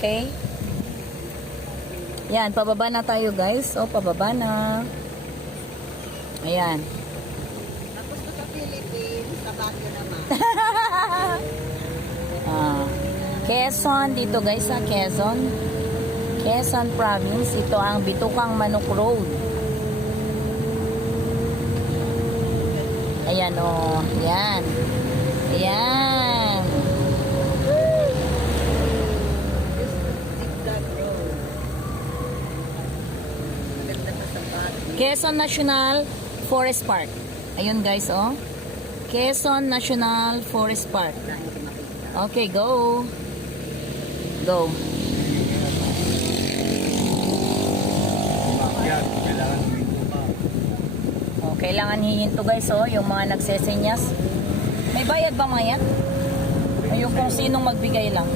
Okay? Yan, pababa na tayo guys. O, pababa na. Ayan. Tapos sa Philippines, sa Baguio naman. Quezon, dito guys sa Quezon. Quezon Province. Ito ang Bitukang Manok Road. Ayan o. Ayan. Ayan. Zigzag road. Maganda pa sa Baguio. Quezon National Forest Park. Ayun guys, oh. Quezon National Forest Park. Okay, go. Go. Oh, kailangan hihinto guys, oh. Yung mga nagsesenyas. May bayad ba mga yan? O yung kung sinong magbigay lang?